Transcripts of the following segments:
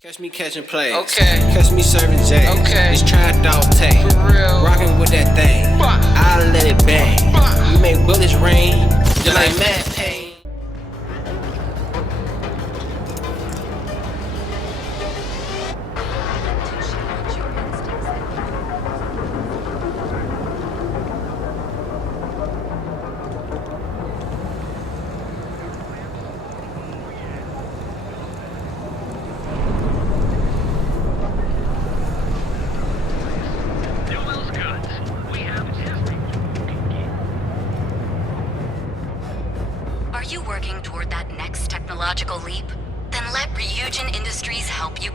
Catch me catching plays. Okay. Catch me serving J's. Okay. It's trap dog tank. For real. Rockin' with that thing. I'll let it bang. We make bullets rain. Just like Matt Payne. Are you working toward that next technological leap? Then let Ryujin Industries help you.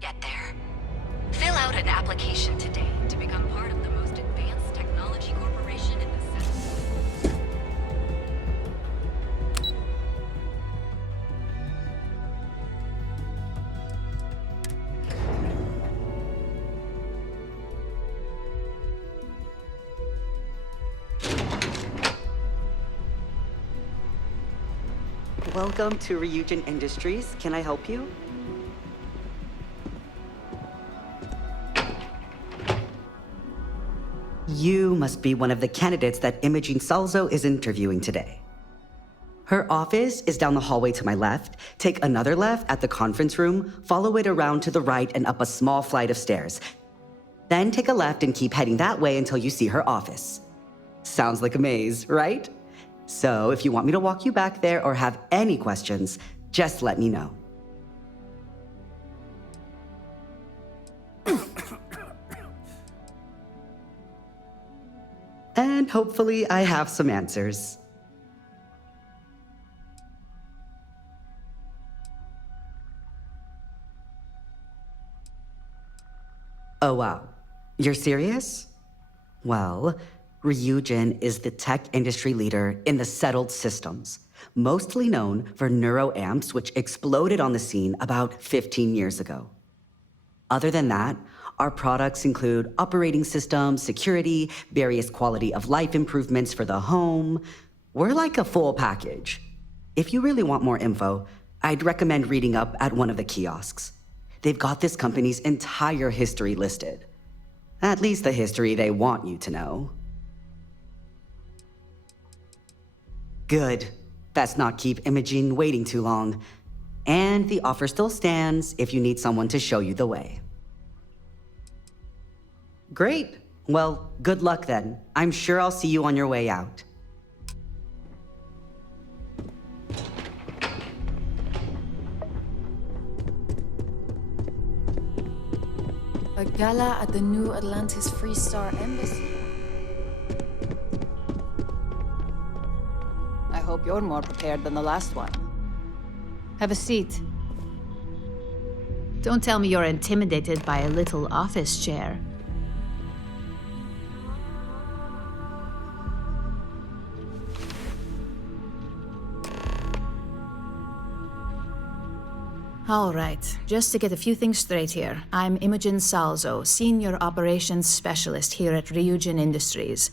Get there. Fill out an application today to become part of the most advanced technology corporation in the South. Welcome to Ryujin Industries. Can I help you? You must be one of the candidates that Imogen Salzo is interviewing today. Her office is down the hallway to my left. Take another left at the conference room, follow it around to the right and up a small flight of stairs. Then take a left and keep heading that way until you see her office. Sounds like a maze, right? So if you want me to walk you back there or have any questions, just let me know. And hopefully I have some answers. Oh wow, you're serious? Well, Ryujin is the tech industry leader in the settled systems, mostly known for neuroamps, which exploded on the scene about 15 years ago. Other than that, our products include operating systems, security, various quality of life improvements for the home. We're like a full package. If you really want more info, I'd recommend reading up at one of the kiosks. They've got this company's entire history listed. At least the history they want you to know. Good. Let's not keep Imogen waiting too long. And the offer still stands if you need someone to show you the way. Great. Well, good luck then. I'm sure I'll see you on your way out. A gala at the New Atlantis Free Star Embassy. I hope you're more prepared than the last one. Have a seat. Don't tell me you're intimidated by a little office chair. All right, just to get a few things straight here. I'm Imogen Salzo, Senior Operations Specialist here at Ryujin Industries.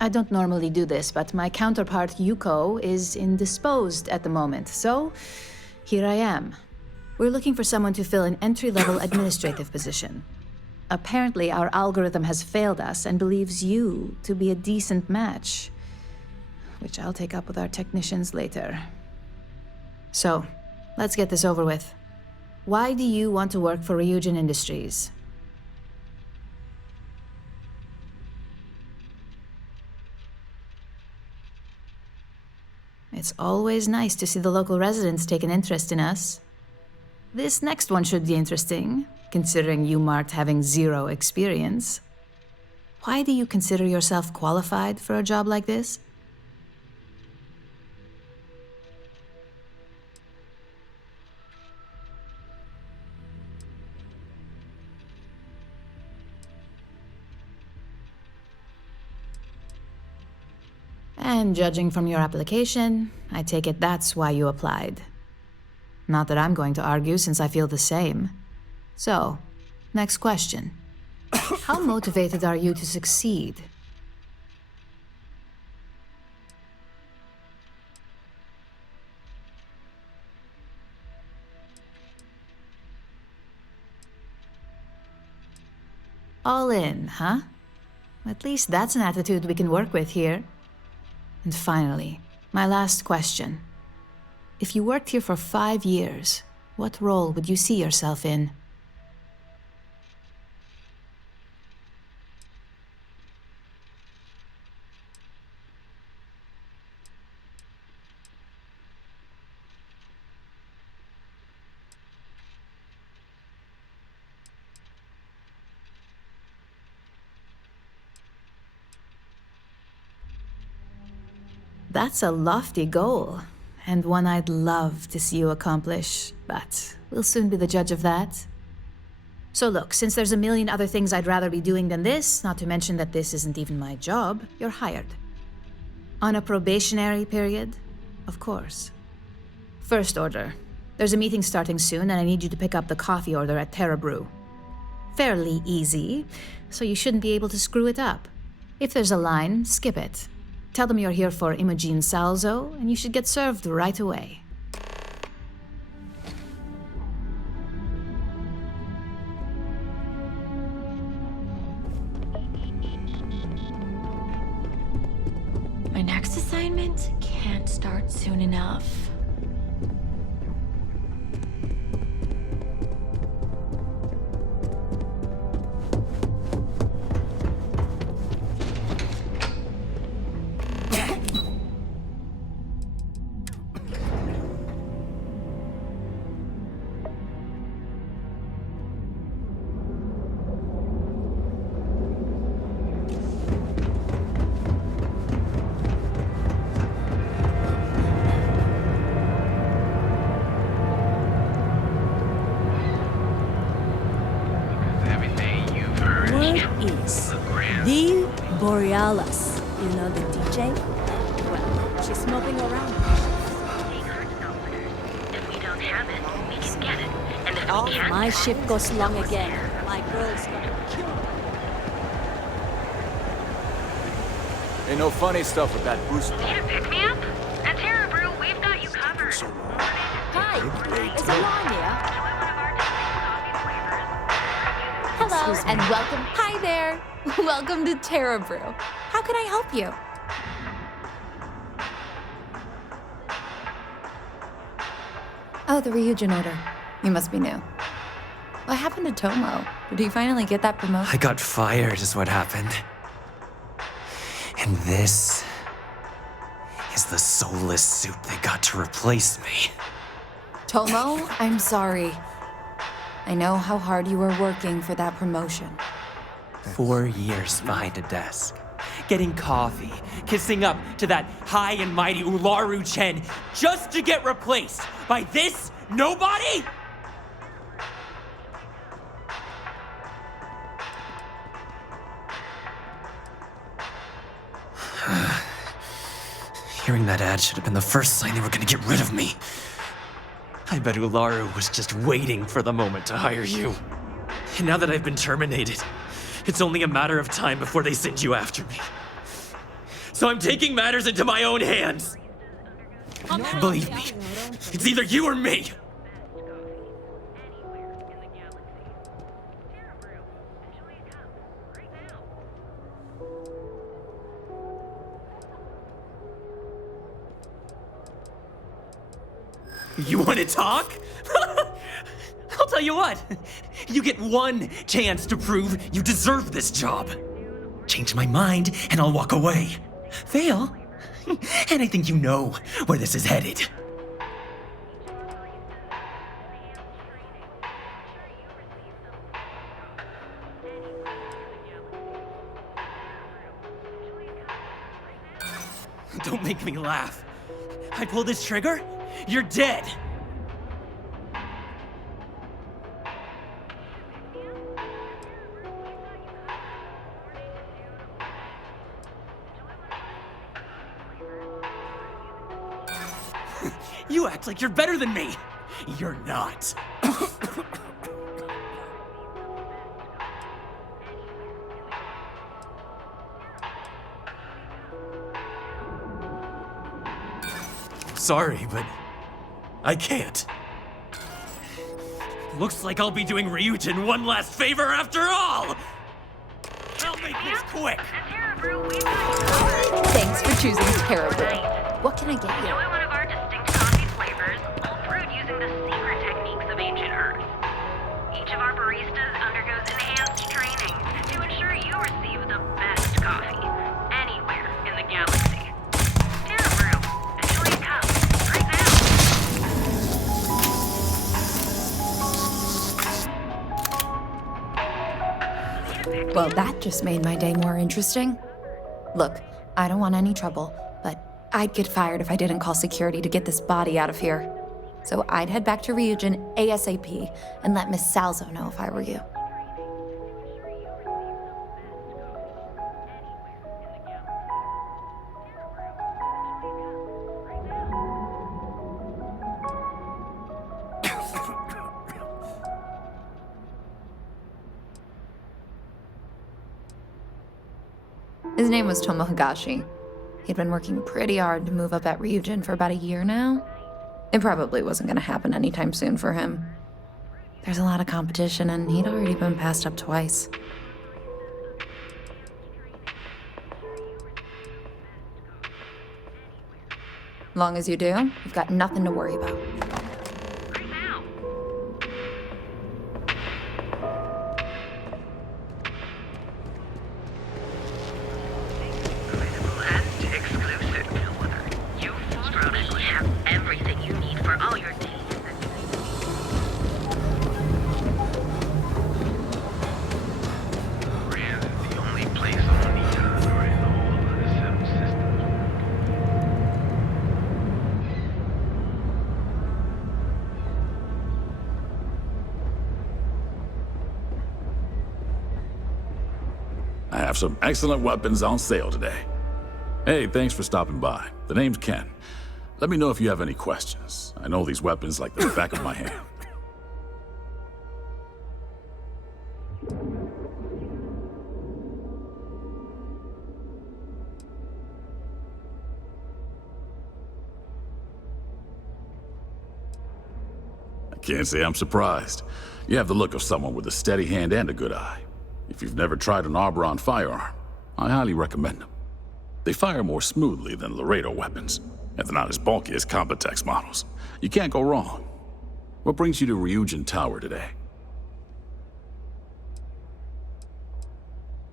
I don't normally do this, but my counterpart Yuko is indisposed at the moment, so here I am. We're looking for someone to fill an entry-level administrative position. Apparently, our algorithm has failed us and believes you to be a decent match, which I'll take up with our technicians later. So, let's get this over with. Why do you want to work for Ryujin Industries? It's always nice to see the local residents take an interest in us. This next one should be interesting, considering you marked having 0 experience. Why do you consider yourself qualified for a job like this? And judging from your application, I take it that's why you applied. Not that I'm going to argue, since I feel the same. So, next question. How motivated are you to succeed? All in, huh? At least that's an attitude we can work with here. And finally, my last question. If you worked here for 5 years, what role would you see yourself in? That's a lofty goal, and one I'd love to see you accomplish, but we'll soon be the judge of that. So look, since there's a million other things I'd rather be doing than this, not to mention that this isn't even my job, you're hired. On a probationary period, of course. First order. There's a meeting starting soon, and I need you to pick up the coffee order at Terra Brew. Fairly easy, so you shouldn't be able to screw it up. If there's a line, skip it. Tell them you're here for Imogen Salzo, and you should get served right away. My next assignment can't start soon enough. The Borealis. You know the DJ? Well, she's smoking around. If we don't have it, we can get it. And if Oh, we can't, my shift goes long again. My girl's gonna kill me. Ain't no funny stuff with that boost. need a pick-me-up? At Terra Brew, we've got you covered. Hi, is Alania? Hello, and welcome. Hi there. Welcome to Terra Brew. How can I help you? Oh, the Ryujin order. You must be new. What happened to Tomo? Did he finally get that promotion? I got fired is what happened. And this is the soulless suit they got to replace me. Tomo, I'm sorry. I know how hard you were working for that promotion. 4 years behind a desk, getting coffee, kissing up to that high and mighty Ularu Chen, just to get replaced by this nobody? Hearing that ad should have been the first sign they were gonna get rid of me. I bet Ularu was just waiting for the moment to hire you. And now that I've been terminated, it's only a matter of time before they send you after me. So I'm taking matters into my own hands. Believe me, it's either you or me. You want to talk? I'll tell you what. You get one chance to prove you deserve this job. Change my mind and I'll walk away. Fail, And I think you know where this is headed. Don't make me laugh. I pull this trigger, you're dead. You act like you're better than me. You're not. Sorry, but I can't. Looks like I'll be doing Ryujin one last favor after all! I'll make this quick! Thanks for choosing Caribou. What can I get you? Enjoy one of our distinct coffee flavors, all brewed using the secret techniques of ancient Earth. Each of our baristas undergoes enhanced training to ensure you receive the best coffee anywhere in the galaxy. Caribou, enjoy a cup right now. Well, that just made my day more interesting. Look, I don't want any trouble, but I'd get fired if I didn't call security to get this body out of here. So I'd head back to Ryujin ASAP and let Miss Salzo know if I were you. His name was Tomohigashi. He'd been working pretty hard to move up at Ryujin for about a year now. It probably wasn't going to happen anytime soon for him. There's a lot of competition, and he'd already been passed up twice. Long as you do, you've got nothing to worry about. I have some excellent weapons on sale today. Hey, thanks for stopping by. The name's Ken. Let me know if you have any questions. I know these weapons like the back of my hand. I can't say I'm surprised. You have the look of someone with a steady hand and a good eye. If you've never tried an Arboron firearm, I highly recommend them. They fire more smoothly than Laredo weapons, and they're not as bulky as Combatex models. You can't go wrong. What brings you to Ryujin Tower today?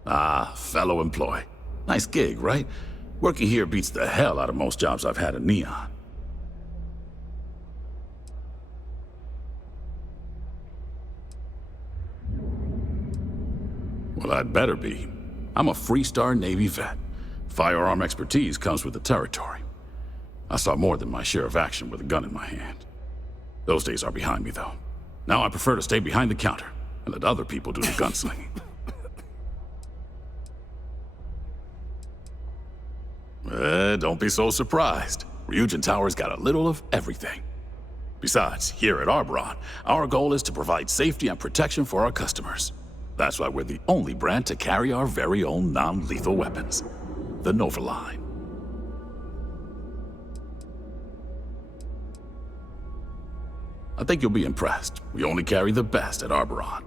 Ah, fellow employee. Nice gig, right? Working here beats the hell out of most jobs I've had in Neon. Well, I'd better be. I'm a Freestar Navy vet. Firearm expertise comes with the territory. I saw more than my share of action with a gun in my hand. Those days are behind me, though. Now I prefer to stay behind the counter and let other people do the gunslinging. Don't be so surprised. Ryujin Tower's got a little of everything. Besides, here at Arboron, our goal is to provide safety and protection for our customers. That's why we're the only brand to carry our very own non-lethal weapons, the Nova line. I think you'll be impressed. We only carry the best at Arboron.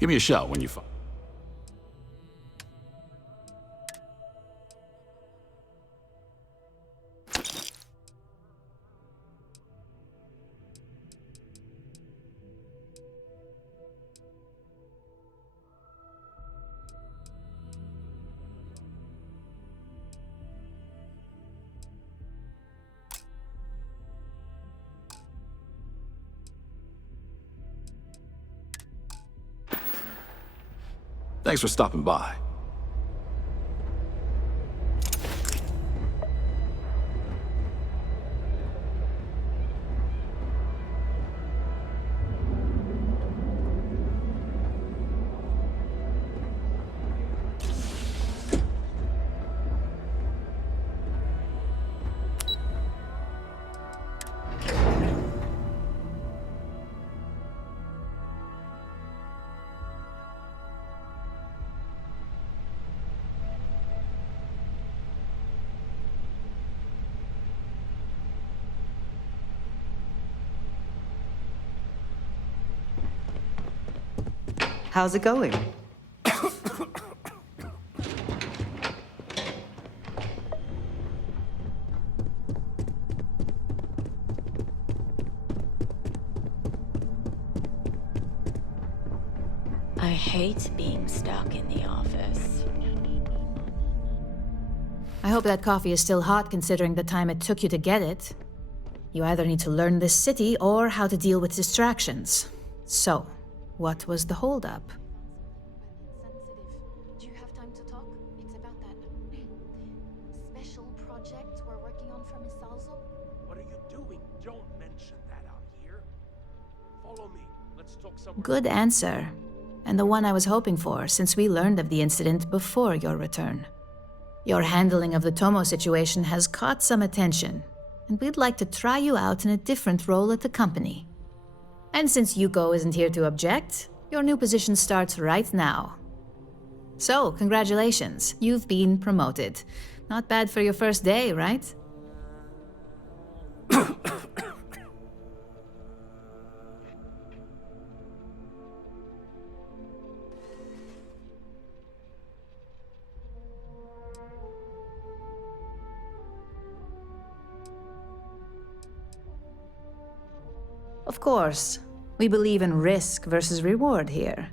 Give me a shout when you find. Thanks for stopping by. How's it going? I hate being stuck in the office. I hope that coffee is still hot considering the time it took you to get it. You either need to learn this city or how to deal with distractions. So, what was the holdup? Do you have time to talk? It's about that special project we're working on for Miss Salzo. What are you doing? Don't mention that out here. Follow me. Let's talk somewhere. Good answer. And the one I was hoping for, since we learned of the incident before your return. Your handling of the Tomo situation has caught some attention, and we'd like to try you out in a different role at the company. And since Yuko isn't here to object, your new position starts right now. So, congratulations, you've been promoted. Not bad for your first day, right? Of course, we believe in risk versus reward here.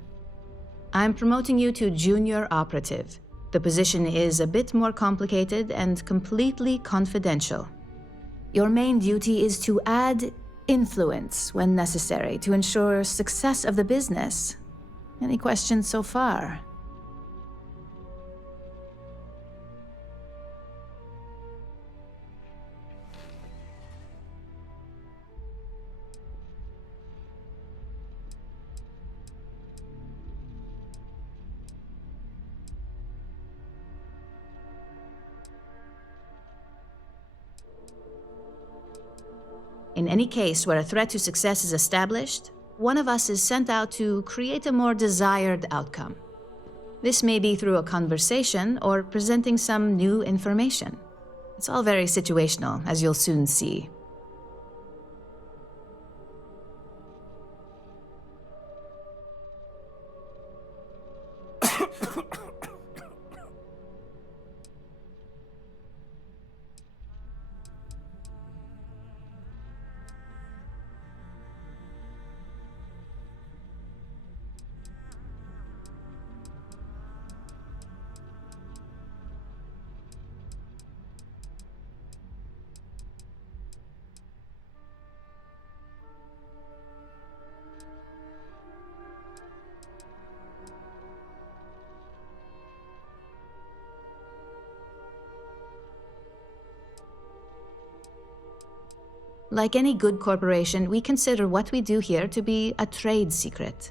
I'm promoting you to junior operative. The position is a bit more complicated and completely confidential. Your main duty is to add influence when necessary to ensure success of the business. Any questions so far? In any case where a threat to success is established, one of us is sent out to create a more desired outcome. This may be through a conversation or presenting some new information. It's all very situational, as you'll soon see. Like any good corporation, we consider what we do here to be a trade secret.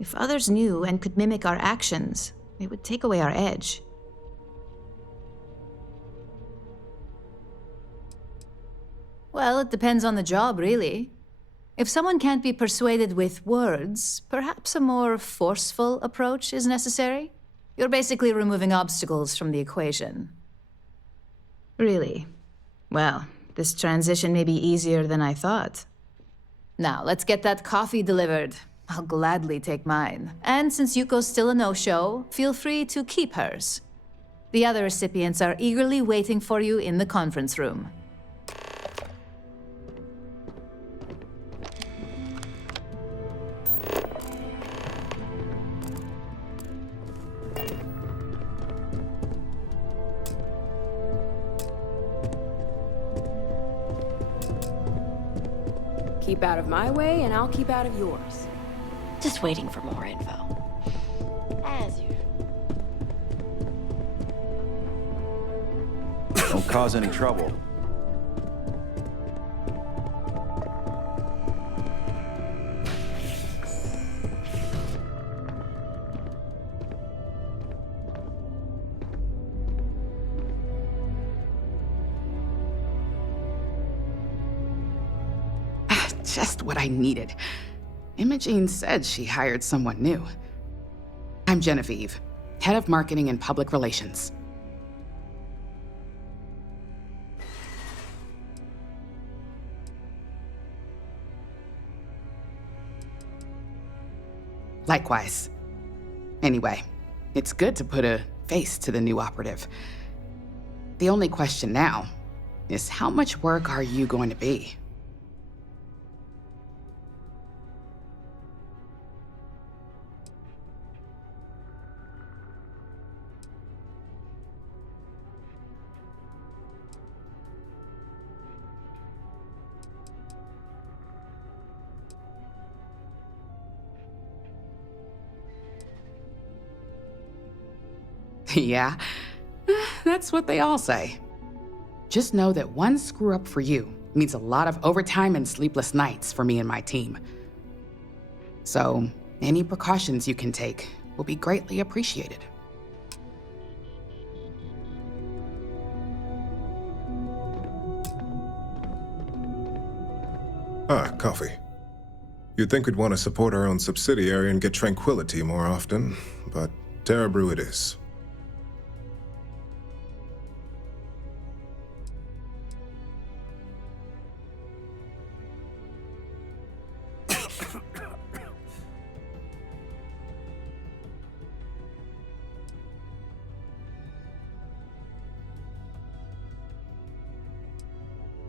If others knew and could mimic our actions, it would take away our edge. Well, it depends on the job, really. If someone can't be persuaded with words, perhaps a more forceful approach is necessary. You're basically removing obstacles from the equation. Really? Well, this transition may be easier than I thought. Now, let's get that coffee delivered. I'll gladly take mine. And since Yuko's still a no-show, feel free to keep hers. The other recipients are eagerly waiting for you in the conference room. Keep out of my way, and I'll keep out of yours. Just waiting for more info. As usual. Don't cause any trouble. Just what I needed. Imogene said she hired someone new. I'm Genevieve, head of marketing and public relations. Likewise. Anyway, it's good to put a face to the new operative. The only question now is how much work are you going to be? Yeah, that's what they all say. Just know that one screw up for you means a lot of overtime and sleepless nights for me and my team. So, any precautions you can take will be greatly appreciated. Ah, coffee. You'd think we'd want to support our own subsidiary and get tranquility more often, but Terra Brew it is.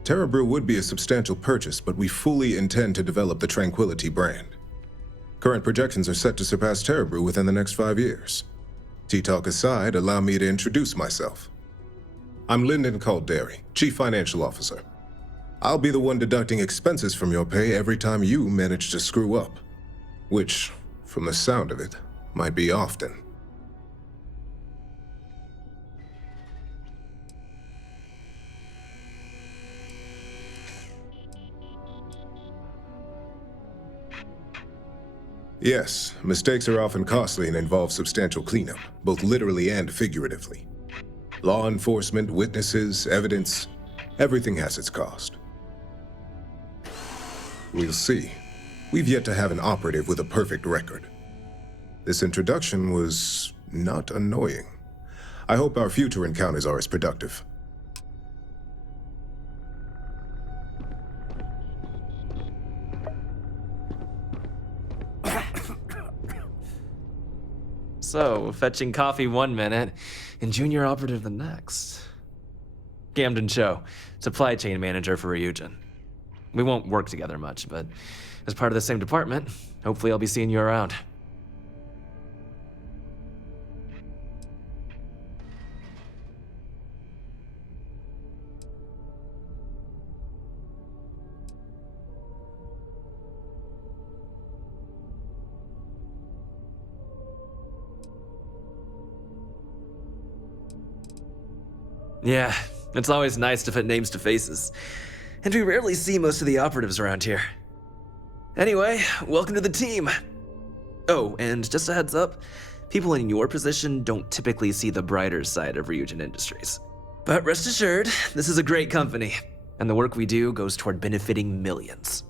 Terra Brew would be a substantial purchase, but we fully intend to develop the Tranquility brand. Current projections are set to surpass Terra Brew within the next 5 years. Tea-talk aside, allow me to introduce myself. I'm Lyndon Calderi, Chief Financial Officer. I'll be the one deducting expenses from your pay every time you manage to screw up. Which, from the sound of it, might be often. Yes, mistakes are often costly and involve substantial cleanup, both literally and figuratively. Law enforcement, witnesses, evidence, everything has its cost. We'll see. We've yet to have an operative with a perfect record. This introduction was not annoying. I hope our future encounters are as productive. So, fetching coffee 1 minute, and junior operative the next. Camden Cho, supply chain manager for Ryujin. We won't work together much, but as part of the same department, hopefully I'll be seeing you around. Yeah, it's always nice to put names to faces. And we rarely see most of the operatives around here. Anyway, welcome to the team. Oh, and just a heads up, people in your position don't typically see the brighter side of Ryujin Industries. But rest assured, this is a great company, and the work we do goes toward benefiting millions.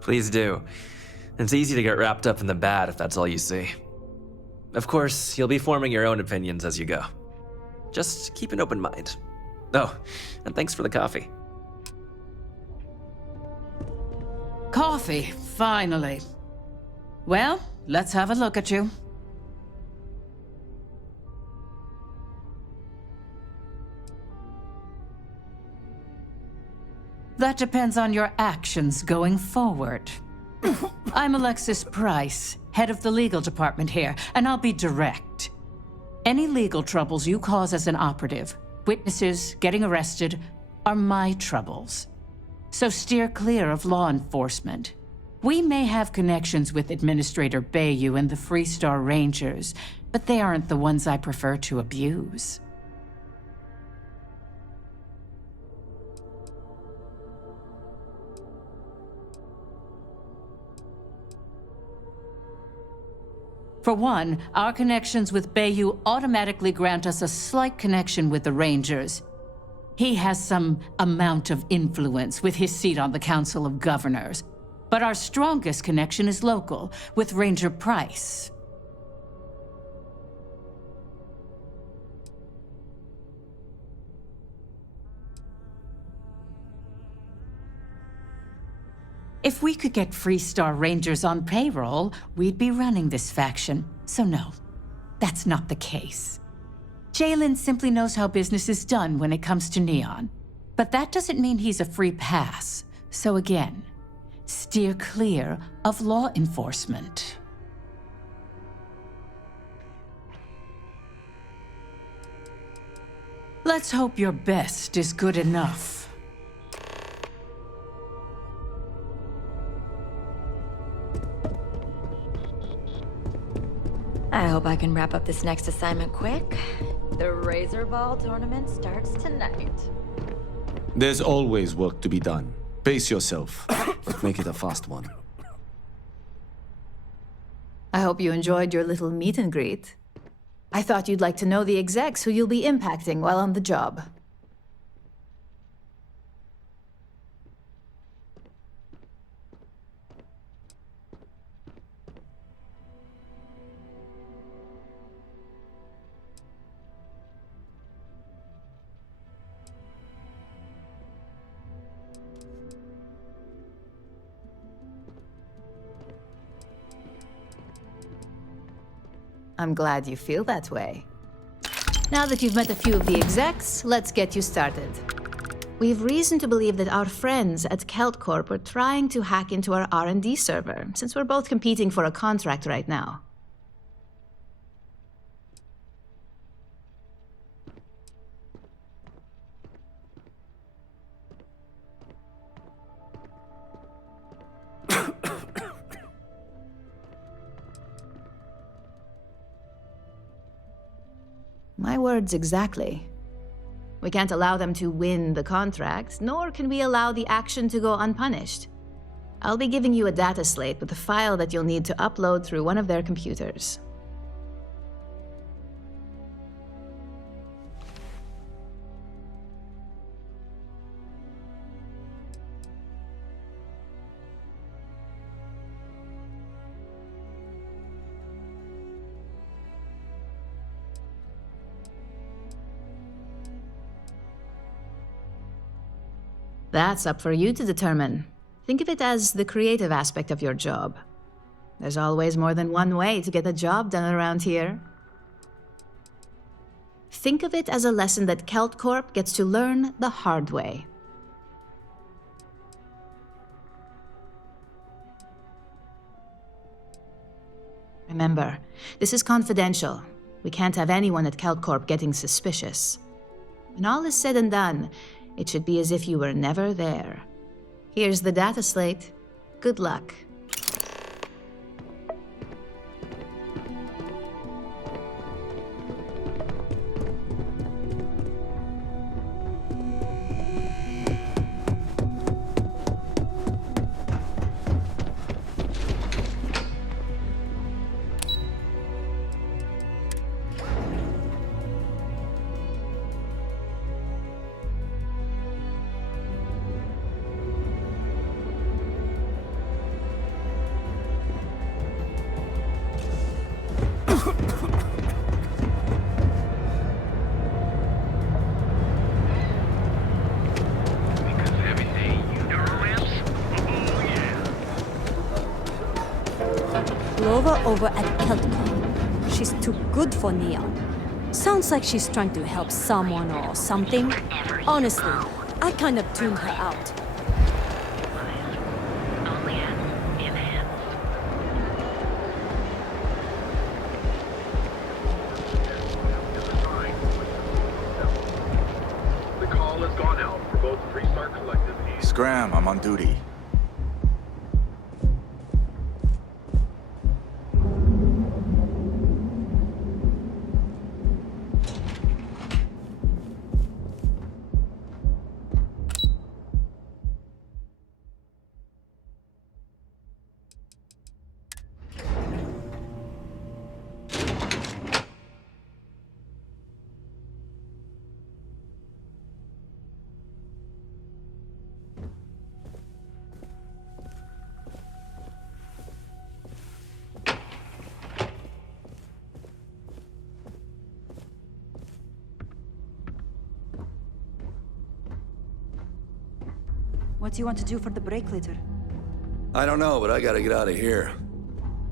Please do. It's easy to get wrapped up in the bad if that's all you see. Of course, you'll be forming your own opinions as you go. Just keep an open mind. Oh, and thanks for the coffee. Coffee, finally. Well, let's have a look at you. That depends on your actions going forward. I'm Alexis Price, head of the legal department here, and I'll be direct. Any legal troubles you cause as an operative, witnesses, getting arrested, are my troubles. So steer clear of law enforcement. We may have connections with Administrator Bayou and the Freestar Rangers, but they aren't the ones I prefer to abuse. For one, our connections with Bayou automatically grant us a slight connection with the Rangers. He has some amount of influence with his seat on the Council of Governors. But our strongest connection is local, with Ranger Price. If we could get Freestar Rangers on payroll, we'd be running this faction. So no, that's not the case. Jalen simply knows how business is done when it comes to Neon. But that doesn't mean he's a free pass. So again, steer clear of law enforcement. Let's hope your best is good enough. I hope I can wrap up this next assignment quick. The Razor Ball tournament starts tonight. There's always work to be done. Pace yourself. Make it a fast one. I hope you enjoyed your little meet and greet. I thought you'd like to know the execs who you'll be impacting while on the job. I'm glad you feel that way. Now that you've met a few of the execs, let's get you started. We've reason to believe that our friends at Kelt Corp are trying to hack into our R&D server, since we're both competing for a contract right now. My words exactly. We can't allow them to win the contract, nor can we allow the action to go unpunished. I'll be giving you a data slate with a file that you'll need to upload through one of their computers. That's up for you to determine. Think of it as the creative aspect of your job. There's always more than one way to get a job done around here. Think of it as a lesson that Kelt Corp gets to learn the hard way. Remember, this is confidential. We can't have anyone at Kelt Corp getting suspicious. When all is said and done, it should be as if you were never there. Here's the data slate. Good luck. Nova over at KeltCon. She's too good for Neo. Sounds like she's trying to help someone or something. Honestly, I kind of tuned her out. The call has gone out for both Freestar Collective and... Scram, I'm on duty. What do you want to do for the break later? I don't know, but I gotta get out of here.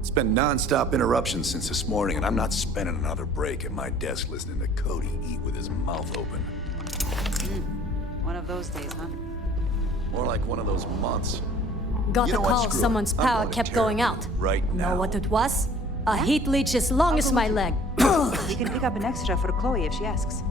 It's been non-stop interruptions since this morning, and I'm not spending another break at my desk listening to Cody eat with his mouth open. One of those days, huh? More like one of those months. Got You a know what? call, Screw it. someone's I'm power going to kept Terra going out. right now. Know what it was? A heat leech as long as my leg. We can pick up an extra for Chloe if she asks.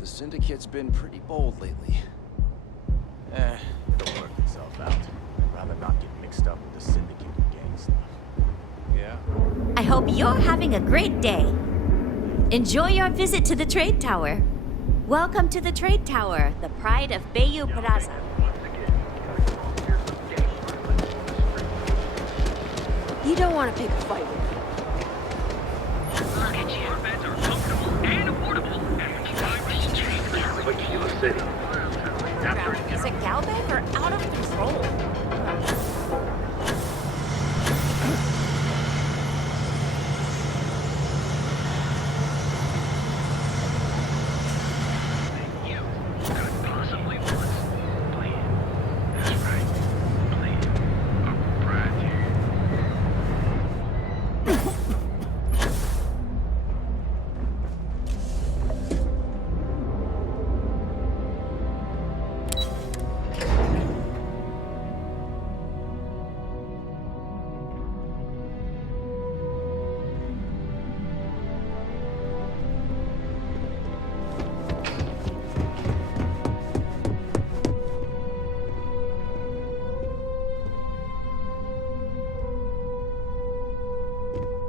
The Syndicate's been pretty bold lately. It'll work itself out. I'd rather not get mixed up with the Syndicate and gang stuff. Yeah? I hope you're having a great day. Enjoy your visit to the Trade Tower. Welcome to the Trade Tower, the pride of Bayou Plaza. You don't want to pick a fight with me. Look at you. Our beds are comfortable and affordable. Is it Galbag or out of control?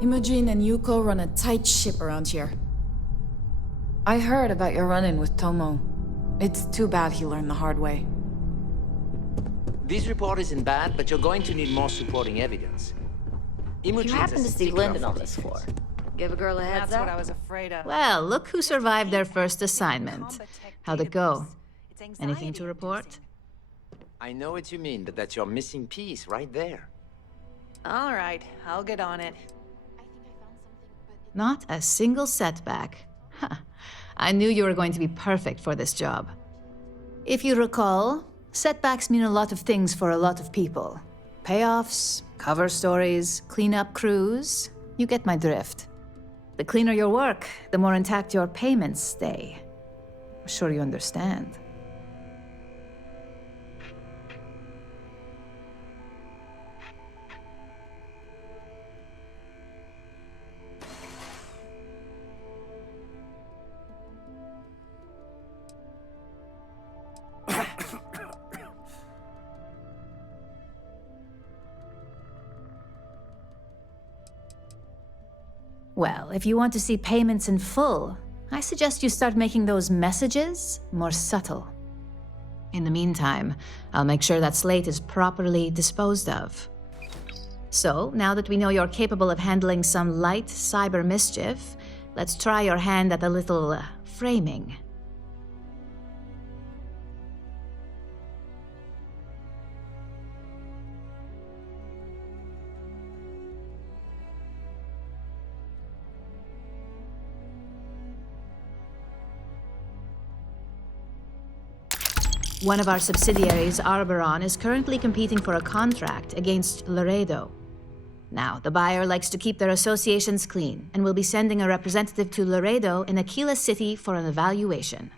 Imogen and Yuko run a tight ship around here. I heard about your run-in with Tomo. It's too bad he learned the hard way. This report isn't bad, but you're going to need more supporting evidence. You happen to see Lyndon on this floor. Give a girl a heads That's up. what I was afraid of. Well, look who survived their first assignment. How'd it go? Anything to report? I know what you mean, but that's your missing piece right there. All right, I'll get on it. Not a single setback. I knew you were going to be perfect for this job. If you recall, setbacks mean a lot of things for a lot of people. Payoffs, cover stories, cleanup crews. You get my drift. The cleaner your work, the more intact your payments stay. I'm sure you understand. Well, if you want to see payments in full, I suggest you start making those messages more subtle. In the meantime, I'll make sure that slate is properly disposed of. So, now that we know you're capable of handling some light cyber mischief, let's try your hand at a little framing. One of our subsidiaries, Arboron, is currently competing for a contract against Laredo. Now, the buyer likes to keep their associations clean and will be sending a representative to Laredo in Aquila City for an evaluation.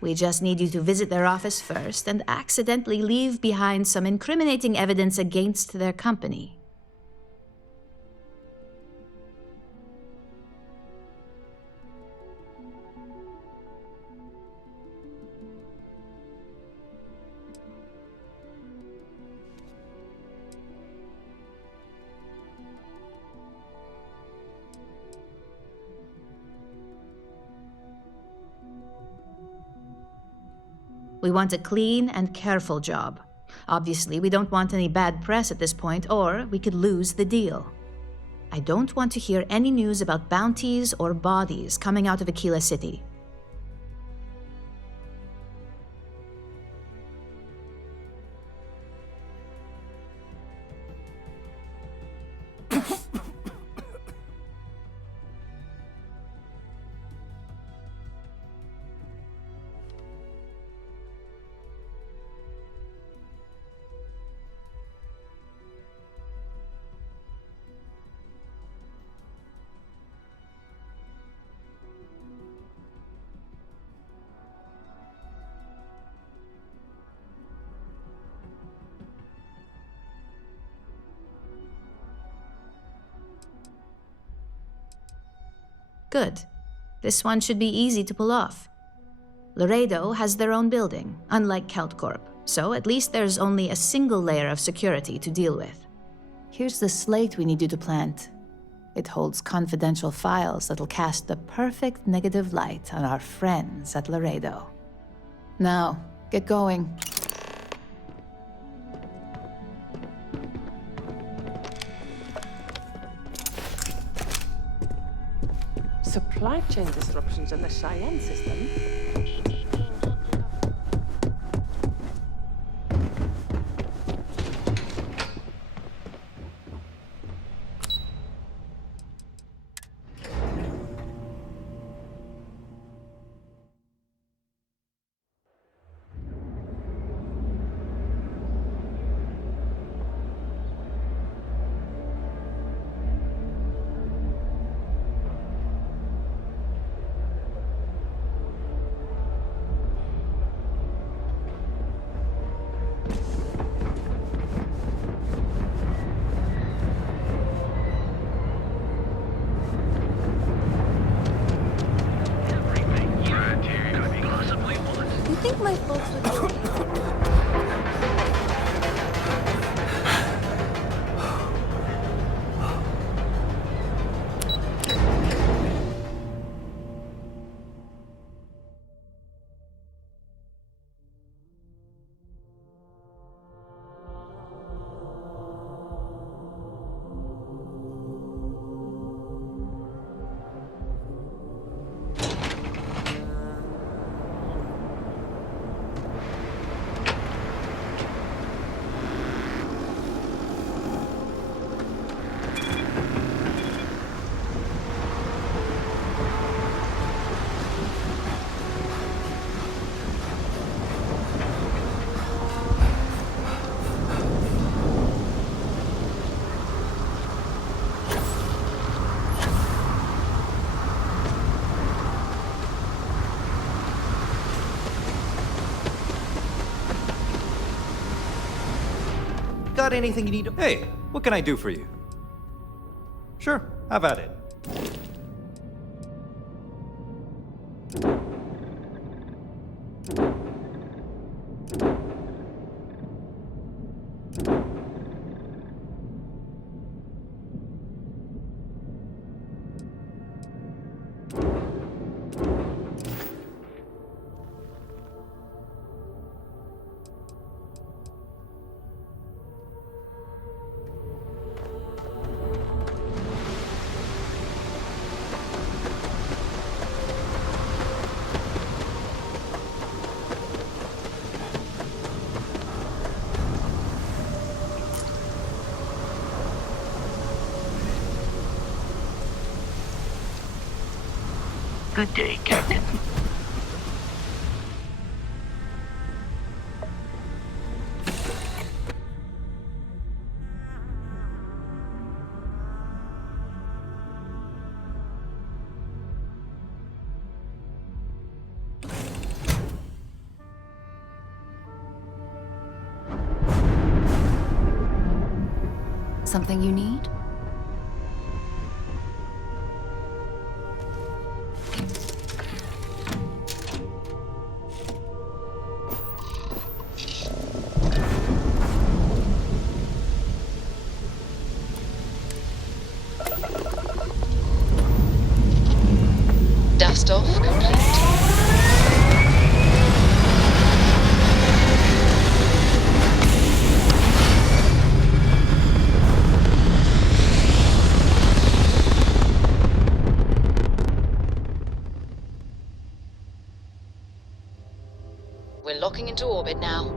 We just need you to visit their office first and accidentally leave behind some incriminating evidence against their company. We want a clean and careful job. Obviously, we don't want any bad press at this point, or we could lose the deal. I don't want to hear any news about bounties or bodies coming out of Aquila City. Good. This one should be easy to pull off. Laredo has their own building, unlike CaltCorp, so at least there's only a single layer of security to deal with. Here's the slate we need you to plant. It holds confidential files that'll cast the perfect negative light on our friends at Laredo. Now, get going. Supply chain disruptions in the Cheyenne system. got anything you need? Hey, what can I do for you? Sure, have at it. Good day, Captain. Something you need? Dust off complete. We're locking into orbit now.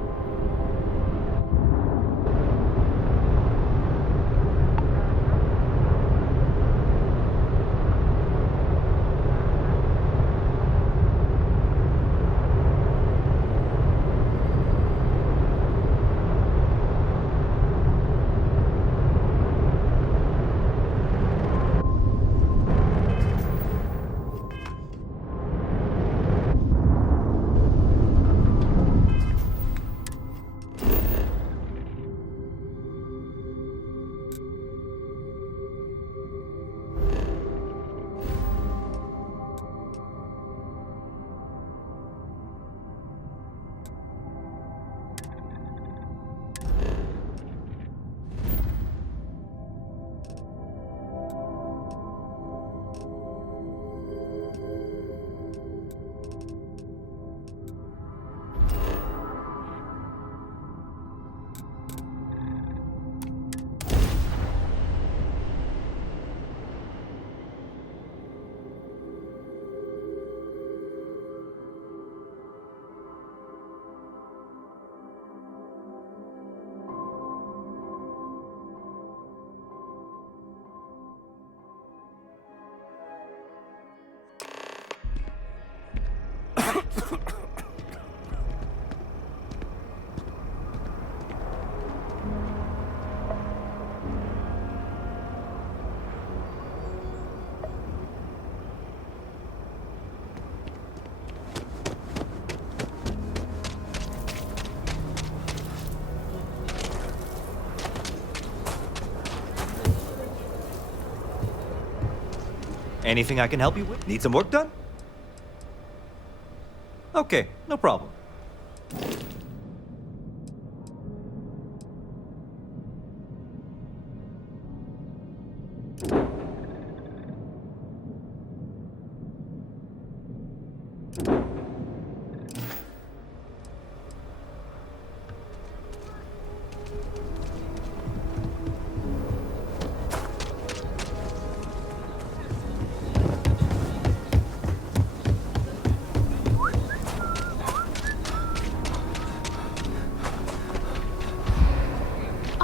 Anything I can help you with? Need some work done? Okay, no problem.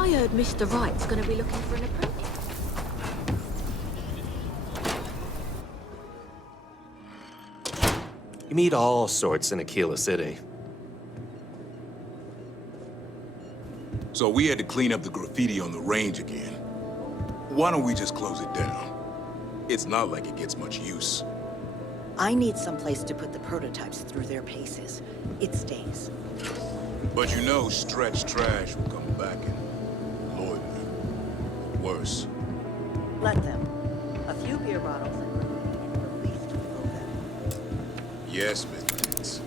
I heard Mr. Wright's gonna be looking for an apprentice. You meet all sorts in Aquila City. So we had to clean up the graffiti on the range again. Why don't we just close it down? It's not like it gets much use. I need someplace to put the prototypes through their paces. It stays. But you know stretch trash will come back and worse. Let them. A few beer bottles and the least we owe them. Yes, Miss Vance.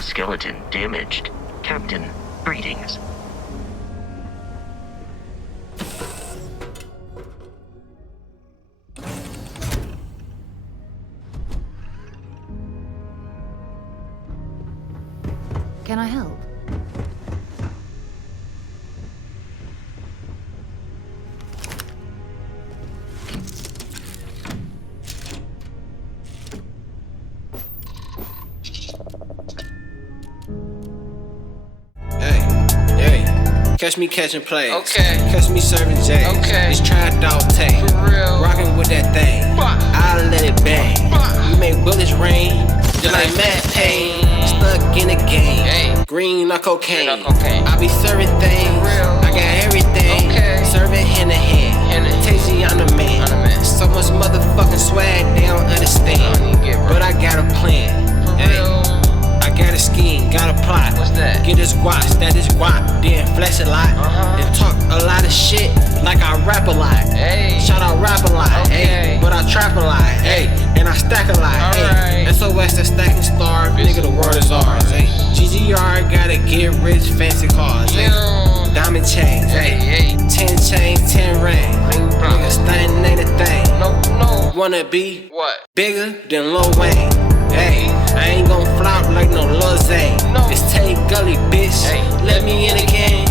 exoskeleton damaged. Captain, greetings. Can I help? Catch me catching plays. Okay. Catch me serving J's. Okay. It's tried dog tank. For real. Rockin' with that thing. I'll let it bang. We make bullets rain. Just like Matt Payne. Stuck in the game. Hey. Green or cocaine. I be serving things. I got everything. Okay. Serving hand in hand. Tasty, I'm the man. So much motherfucking swag, they don't understand. But I got a plan. Hey. I got a scheme, got a plot. What's that? Get this guap, stat this guap, then flex a lot. And talk a lot of shit like I rap a lot. Hey. Shout out rap a lot, Okay. but I trap a lot, Hey. and I stack a lot. Alright. SOS the stacking star, nigga, the world is ours. GGR gotta get rich, fancy cars. Diamond chains, 10 chains, 10 rings. Nigga, stunning ain't a thing. No. Wanna be What? bigger than Lil Wayne. Hey, I ain't gon' flop like no Lil Zane. No. It's Tay Gully, bitch. Hey. Let me in the game.